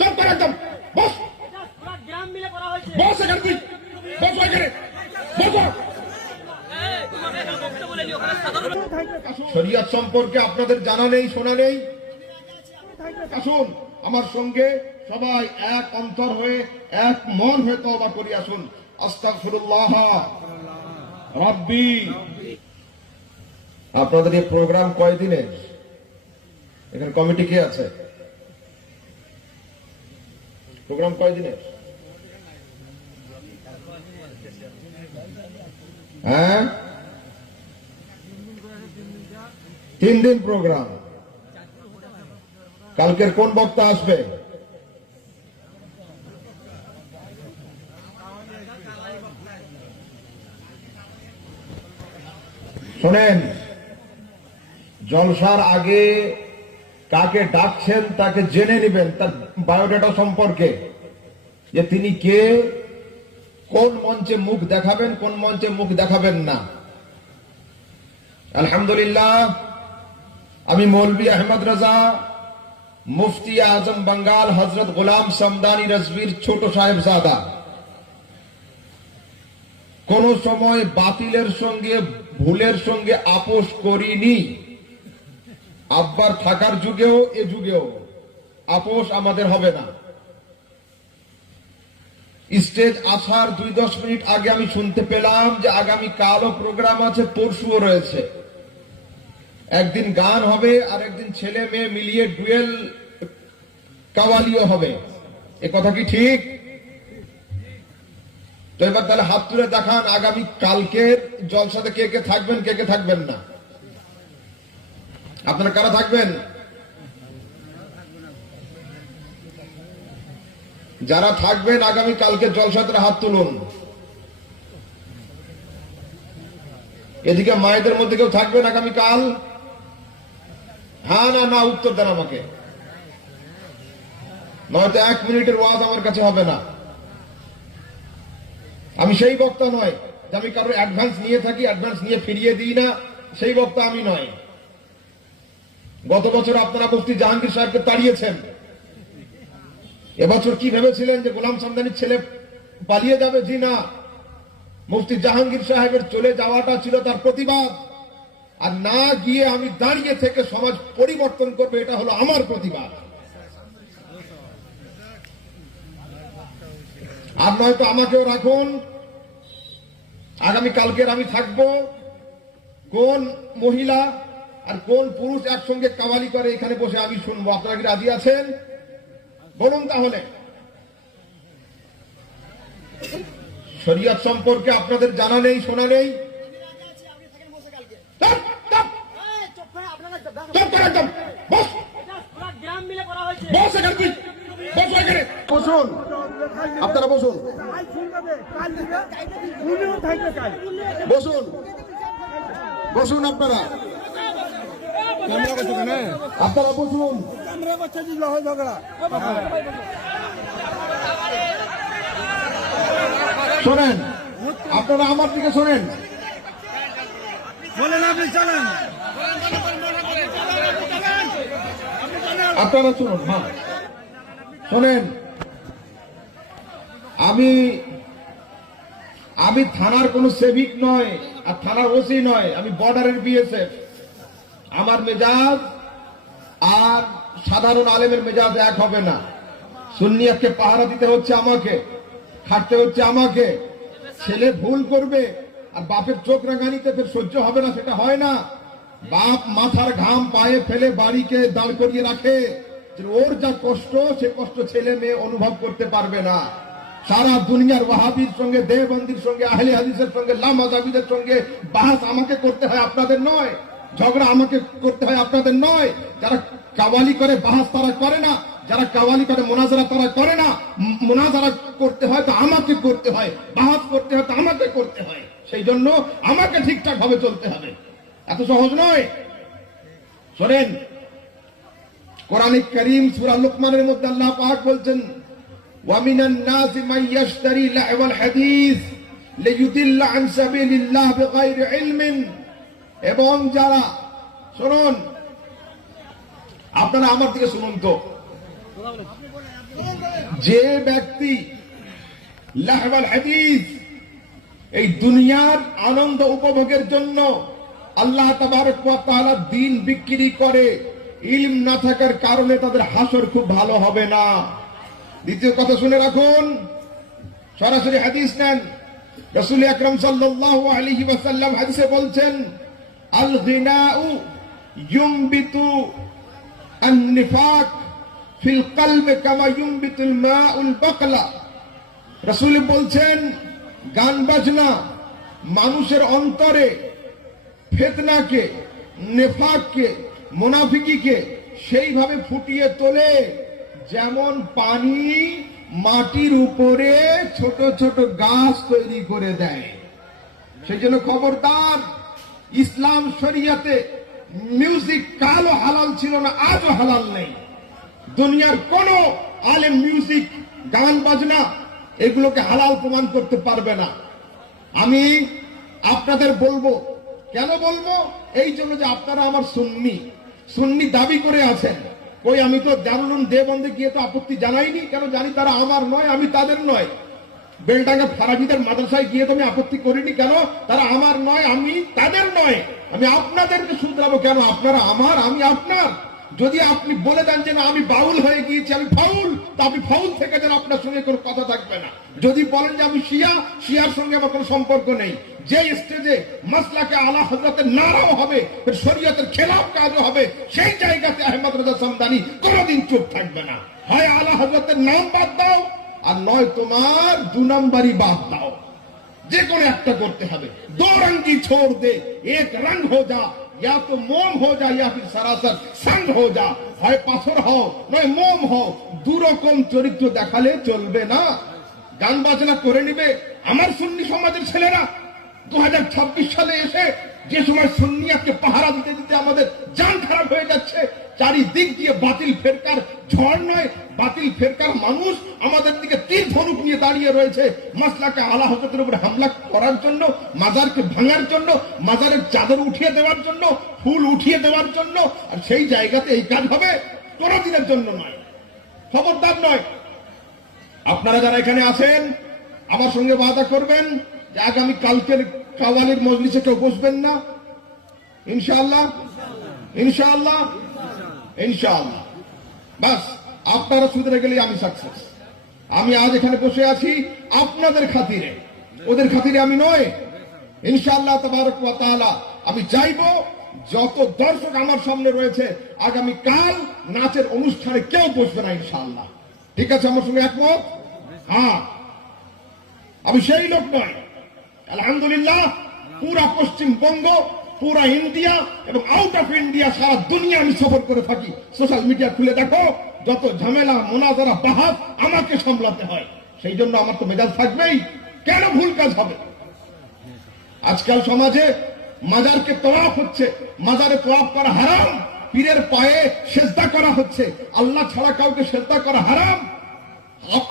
চুপ কর একদম, বস বস এখানে, তুই বস এখানে, বস। শরিয়ত সম্পর্কে আপনাদের জানা নেই, শোনা নেই। আসুন আমার সঙ্গে সবাই এক অন্তর হয়ে এক মন হয়ে তওবা করি। আসুন, আস্তাগফিরুল্লাহ রাব্বি। আপনাদের এই প্রোগ্রাম কয়দিনের? এখানে কমিটি কে আছে? প্রোগ্রাম কয়দিনের? হ্যাঁ, 3 দিন প্রোগ্রাম। কালকের কোন বক্তা আসবে? শোনেন, জলসার আগে কাকে ডাকছেন তাকে জেনে নেবেন, তার বায়োডাটা সম্পর্কে, যে তিনি কে, কোন মঞ্চে মুখ দেখাবেন, কোন মঞ্চে মুখ দেখাবেন না। আলহামদুলিল্লাহ, আমি মৌলভী আহমদ রাজা, মুফতি আজম বাঙ্গাল হযরত গোলাম সমদানি রাজবীর ছোট সাহেবজাদা, কোন সময় বাতিলের সঙ্গে ভুলের সঙ্গে আপোষ করিনি। আব্বার থাকার যুগেও এ যুগেও আপোষ আমাদের হবে না। স্টেজ আসার 2-10 মিনিট আগে আমি শুনতে পেলাম যে আগামী কালও প্রোগ্রাম আছে, পরশুও রয়েছে। একদিন গান হবে আর একদিন ছেলে মেয়ে মিলিয়ে ডুয়েল কাওয়ালিও হবে। এ কথা কি ঠিক? তো এবার তাহলে হাত তুলে দেখান আগামী কালকের জলসাতে কে কে থাকবেন, কে কে থাকবেন না। আপনারা কারা থাকবেন? যারা থাকবেন আগামী কালকের জলসাতে হাত তুলুন। এদিকে মায়েদের মধ্যে কেউ থাকবেন আগামীকাল? হ্যাঁ না না উত্তর দেন আমাকে, নয়তো 1 মিনিটের ওয়াজ আমার কাছে হবে না। আমি সেই বক্তা নয় যে আমি কারোর অ্যাডভান্স নিয়ে থাকি, অ্যাডভান্স নিয়ে ফিরিয়ে দিই না, সেই বক্তা আমি নয়। গত বছর আপনারা মুফতি জাহাঙ্গীর সাহেবকে তাড়িয়েছেন। এবছর কি ভেবেছিলেন যে গোলাম সমদানির ছেলে পালিয়ে যাবে? জি না, মুফতি জাহাঙ্গীর সাহেবের চলে যাওয়াটা ছিল তার প্রতিবাদ, আর না গিয়ে আমি দাঁড়িয়ে থেকে সমাজ পরিবর্তন করবে, এটা হলো আমার প্রতিবাদ। আর নয়তো আমাকেও রাখুন, আগামী কালকের আমি থাকবো। কোন মহিলা আর কোন পুরুষ একসঙ্গে কাওয়ালি করে এখানে বসে আমি শুনবো। আপনারা কি রাজি আছেন? বলুন তাহলে। শরিয়ত সম্পর্কে আপনাদের জানা নেই, শোনা নেই। বসুন, আপনারা বসুন, বসুন, বসুন, আপনারা আপনারা বসুন। শোনেন, আপনারা আমার দিকে শোনেন, আপনারা শুনুন। হ্যাঁ শোনেন, আমি থানার কোন সেভিক নয় আর থানার ওসি নয়, আমি বর্ডারের বিএসএফ। আমার মেজাজ আর সাধারণ আলেমের মেজাজ এক হবে না। সুন্নিয়াতকে পাহারা দিতে হচ্ছে আমাকে, খাটতে হচ্ছে আমাকে। ছেলে ভুল করবে আর বাপের চোখ রাঙানিতে ফের সহ্য হবে না, সেটা হয় না। বাপ মাথার ঘাম পায়ে ফেলে বাড়িকে দাঁড় করিয়ে রাখে, ওর যা কষ্ট সে কষ্ট ছেলে মেয়ে অনুভব করতে পারবে না। সারা দুনিয়ার ওয়াহাবির সঙ্গে, দেওবন্দির সঙ্গে, আহলে হাদিসের সঙ্গে, লামাযাবিদের সঙ্গে বাহাস আমাকে করতে হয়, আপনাদের নয়। ঝগড়া আমাকে করতে হয়, আপনাদের নয়। যারা কাওয়ালি করে বাহাস তারা করে না, যারা কাওয়ালি করে মোনাজারা তারা করে না। মোনাজারা করতে হয় তো আমাকে করতে হয়, বাহাস করতে হয় তো আমাকে করতে হয়। সেই জন্য আমাকে ঠিকঠাক ভাবে চলতে হবে, এত সহজ নয়। শোনেন, কোরআনে কারীম সূরা লুকমানের মধ্যে আল্লাহ পাক বলছেন, ওয়া মিনান নাসি মান ইয়াশতারি লাহওয়াল হাদিস লিয়ুদিল্লা আন সাবিলিল্লাহ বিগাইরি ইলমিন। এবং যারা, শুনুন, আপনারা আমার দিকে শুনুন তো, যে ব্যক্তি লাহওয়াল হাদিস এই দুনিয়ার আনন্দ উপভোগের জন্য আল্লাহ তাবারক ওয়া তাআলা দ্বীন বিক্রি করে, ইলম না থাকার কারণে তাদের হাসর খুব ভালো হবে না। দ্বিতীয় কথা শুনে রাখুন, সরাসরি হাদিস নেন। রাসূল আকরাম সাল্লাল্লাহু আলাইহি ওয়াসাল্লাম হাদিসে বলছেন, আল গিনাউ ইউমবিতু আন-নিফাক ফিল কলবি কামা ইউমবিতুল মাউল বাকলা। রাসূল বলছেন, গান বাজনা মানুষের অন্তরে ফিতনাকে, নেফাককে, মুনাফিকিকে সেইভাবে ফুটিয়ে তোলে যেমন পানি মাটির উপরে ছোট ছোট গাছ তৈরি করে দেয়। সেই জন্য খবরদার, ইসলাম শরিয়াতে মিউজিক কালও হালাল ছিল না, আজও হালাল নেই। দুনিয়ার কোন আলেম মিউজিক, গান বাজনা এগুলোকে হালাল প্রমাণ করতে পারবে না। আমি আপনাদের বলবো, কেন বলবো? এই জন্য যে আপনারা আমার সুন্নি দাবি করে আছেন। কই আমি তো দারুল দেওবন্দে গিয়ে তো আপত্তি জানাইনি, কেন জানি তারা আমার নয়, আমি তাদের নয়। বেলডাঙ্গা ফারাবিদের মাদ্রাসায় গিয়ে তো আমি আপত্তি করিনি, কেন তারা আমার নয়, আমি তাদের নয়। আমি আপনাদেরকে শুধরাবো কেন? আপনারা আমার, আমি আপনার। যদি আপনি বলে দেন যে না আমি বাউল হয়ে গিয়েছি, আমি ফাউল, তা আপনি ফাউল থেকে যেন আপনার সঙ্গে কোনো কথা থাকবে না। যদি বলেন যে আমি শিয়ার সঙ্গে আমার কোনো সম্পর্ক নেই, যে স্টেজে মাসলাকে আলা হযরতের নারাও হবে, শরীয়তের খেলাফ কাজও হবে, সেই জায়গাতে আহমদ রেজা সামদানি কোনোদিন চুপ থাকবে না। হয় আলা হযরতের নাম বাদ দাও, আর নয় তোমার 2 নম্বরই বাদ দাও। যে কোনো একটা করতে হবে। 2 রঙ্গি ছোড় দে, এক রঙ হো যা, या तो मोम हो जा या फिर सरासर संग हो जा। হয় পাথর হও নয় মোম হও, দুরকম চরিত্র দেখালে চলবে না। গান বাজনা করে নিবে আমার সুন্নি সমাজের ছেলেরা 2026 সালে এসে যে সময় সুন্নিয়াতকে পাহারা দিতে দিতে আমাদের জান খারাপ হয়ে যাচ্ছে, চারিদিক দিয়ে বাতিল ফেরকার ঝড় নয়, বাতিল ফেরকার মানুষ আমাদের দিকে তীর ধনুক নিয়ে দাঁড়িয়ে রয়েছে মাসলাকে আলা হযরতের উপর হামলা করার জন্য, মাজারকে ভাঙার জন্য, মাজারের চাদর উঠিয়ে দেওয়ার জন্য, ফুল উঠিয়ে দেওয়ার জন্য। আর সেই জায়গাতে এই কাজ হবে কোনদিনের জন্য নয়, খবরদার নয়। আপনারা যারা এখানে আছেন আমার সঙ্গে ওয়াদা করবেন যে আগামী কালকের কাওয়ালির মজলিসে কেউ বসবেন না, ইনশাআল্লাহ, ইনশাআল্লাহ, ইনশাআল্লাহ। বাস আপনারা শুধরে গেলে আমি সাকসেস। আমি আজ এখানে বসে আছি আপনাদের খাতিরে, ওদের খাতিরে আমি নয়। ইনশাআল্লাহ তাবারক ওয়া তাআলা আমি চাইবো যত দর্শক আমার সামনে রয়েছে আগামী কাল নাচের অনুষ্ঠানে কেউ বসবে না, ইনশাআল্লাহ। ঠিক আছে, আমার সঙ্গে একমত? হ্যাঁ, আমি সেই লোক নয়। আলহামদুলিল্লাহ, পুরা পশ্চিমবঙ্গ, পুরা ইন্ডিয়া এবং আউট অফ ইন্ডিয়া, সারা দুনিয়া আমি সফর করে থাকি। সোশ্যাল মিডিয়া খুলে দেখো, যত ঝামেলা, মোনাজারা, বাহাত আমাকে সামলাতে হয়। সেই জন্য আমার তো মেজাজ থাকবেই, কেন ভুল কাজ হবে? আজকাল সমাজে মাজারকে তওয়াফ হচ্ছে, মাজারে তওয়াফ করা হারাম, পীরের পায়ে সেজদা করা হচ্ছে, আল্লাহ ছাড়া কাউকে সেজদা করা হারাম।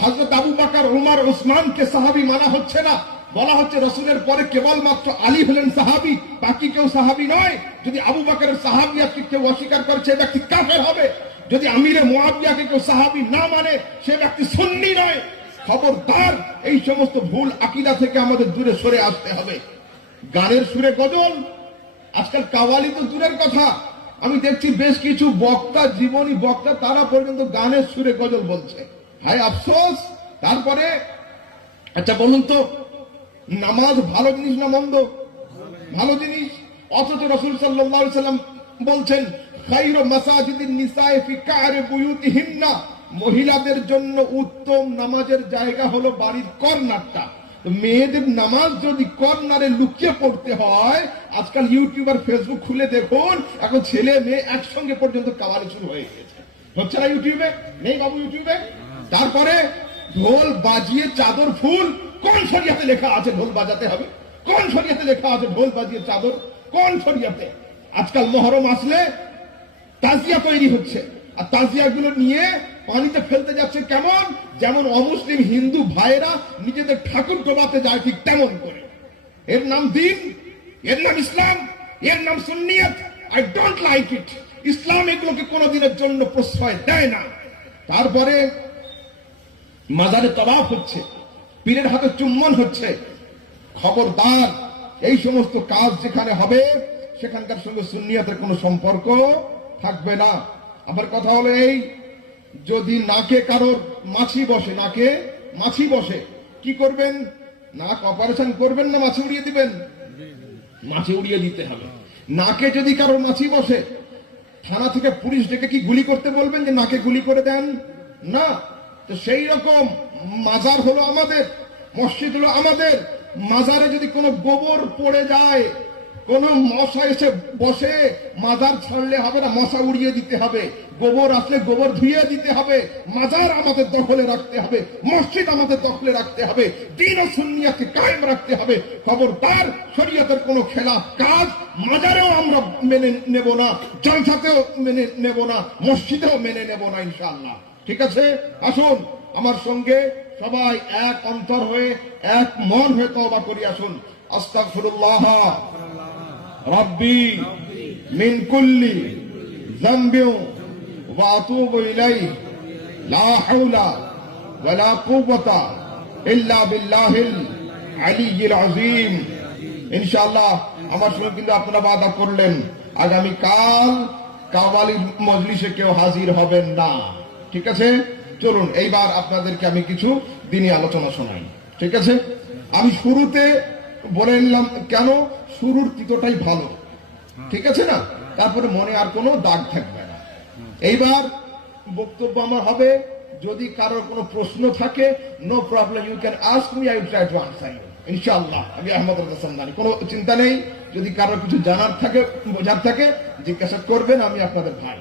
হযরত আবু বকর, উমর, উসমানকে সাহাবী মানা হচ্ছে না, বলা হচ্ছে রাসূলের পরে কেবলমাত্র আলী হলেন সাহাবী, বাকি কেউ সাহাবী নয়। যদি আবু বকরের সাহাবিয়াতকে কেউ অস্বীকার করে সে ব্যক্তি কাফের হবে। যদি আমিরে মুআবিয়াকে কেউ সাহাবী না মানে সে ব্যক্তি সুন্নি নয়। খবরদার, এই সমস্ত ভুল আকীদা থেকে আমাদের দূরে সরে আসতে হবে। গানের সুরে গজল, আজকাল কাওয়ালি তো দূরের কথা, আমি দেখছি বেশ কিছু বক্তা, জীবনী বক্তা, তারা পর্যন্ত গানের সুরে গজল বলছে। হায় আফসোস। তারপরে আচ্ছা বলুন তো, নামাজ ভালো জিনিস না মন্দ? ভালো জিনিস। অথচ রাসূল সাল্লাল্লাহু আলাইহি সাল্লাম বলছেন, খায়রু মাসাজিদিন নিসায়ে ফি কা'রি বুয়ুতিহিন্না, মহিলাদের জন্য উত্তম নামাজের জায়গা হলো বাড়ির কর্নারটা। মেয়েদের নামাজ যদি কর্নারে লুকিয়ে পড়তে হয়, আজকাল ইউটিউব আর ফেসবুক খুলে দেখুন, এখন ছেলে মেয়ে একসঙ্গে পর্যন্ত কাওয়ালি শুরু হয়ে গেছে। হচ্ছে না ইউটিউবে? নেই বাবু ইউটিউবে? তারপরে ঢোল বাজিয়ে চাদর ফুল, কোন শরিয়াতে লেখা আছে ঢোল বাজাতে হবে? কোন শরিয়াতে লেখা আছে ঢোল বাজিয়ে চাদর? কোন শরিয়াতে? আজকাল মহরম আসলে তাজিয়া তৈরি হচ্ছে, আর তাজিয়াগুলো নিয়ে পানিতে ফেলতে যাচ্ছে কেমন? যেমন অমুসলিম হিন্দু ভাইয়েরা নিজেদের ঠাকুর ডোবাতে যায়, ঠিক তেমন করে। এর নাম দিন, এর নাম ইসলাম, এর নাম সুন্নিয়ত। I don't like it. ইসলাম এগুলোকে কোনোদিনের জন্য প্রশ্রয় দেয় না। তারপরে মাজারে তওয়াফ হচ্ছে, পীরের হাতে চুম্বন হচ্ছে। খবরদার, এই সমস্ত কাজ যেখানে হবে সেখানকার সঙ্গে সুন্নিয়তের কোনো সম্পর্ক থাকবে না। আমার কথা হলো এই, যদি নাকে কারোর মাছি বসে, নাকে মাছি বসে, কি করবেন? নাক অপারেশন করবেন না মাছি উড়িয়ে দিবেন? মাছি উড়িয়ে দিতে হবে। নাকে যদি কারোর মাছি বসে, থানা থেকে পুলিশ ডেকে কি গুলি করতে বলবেন যে নাকে গুলি করে দেন? না। তো সেই রকম মাজার হলো আমাদের, মসজিদ হলো আমাদের। মাজারে যদি কোনো গোবর পড়ে যায়, কোন মশা এসে বসে, মাজার ছাড়লে হবে না, মশা উড়িয়ে দিতে হবে। গোবর আসলে গোবর ধুয়ে দিতে হবে। মাজার আমাদের দখলে রাখতে হবে, মসজিদ আমাদের দখলে রাখতে হবে, দ্বীন ও সুন্নিয়তকে কায়েম রাখতে হবে। খবরদার, শরীয়তের কোনো খেলাফ কাজ মাজারেও আমরা মেনে নেব না, জলসাতেও মেনে নেব না, মসজিদেও মেনে নেব না ইনশাআল্লাহ। ঠিক আছে? আসুন আমার সঙ্গে সবাই এক অন্তর হয়ে, এক মন হয়ে তওবা করি। আসুন। আস্তাগফিরুল্লাহ রাব্বি মিন কুল্লি যামবি ওয়া আতুবু ইলাইহি লা হাওলা ওয়া লা কুওয়াতা ইল্লা বিল্লাহিল আলিয়্যিল আযীম। ইনশাআল্লাহ আমার সঙ্গে কিন্তু আপনারা ওয়াদা করলেন আগামী কাল কাওয়ালির মজলিসে কেউ হাজির হবেন না। ঠিক আছে? চলুন এইবার আপনাদেরকে আমি কিছু দিনই আলোচনা শোনাই। ঠিক আছে? আমি শুরুতে বলে নিলাম, কেন? শুরুর তিতোটাই ভালো। ঠিক আছে না? তারপরে মনে আর কোনো দাগ থাকবে না। এইবার বক্তব্য আমার হবে, যদি কারোর কোনো প্রশ্ন থাকে, no problem, you can ask me, I will try to answer you ইনশাআল্লাহ। আমি আহমদ রাজা সামদানি, কোনো চিন্তা নেই। যদি কারোর কিছু জানার থাকে, বোঝার থাকে, জিজ্ঞাসা করবেন, আমি আপনাদের ভাই।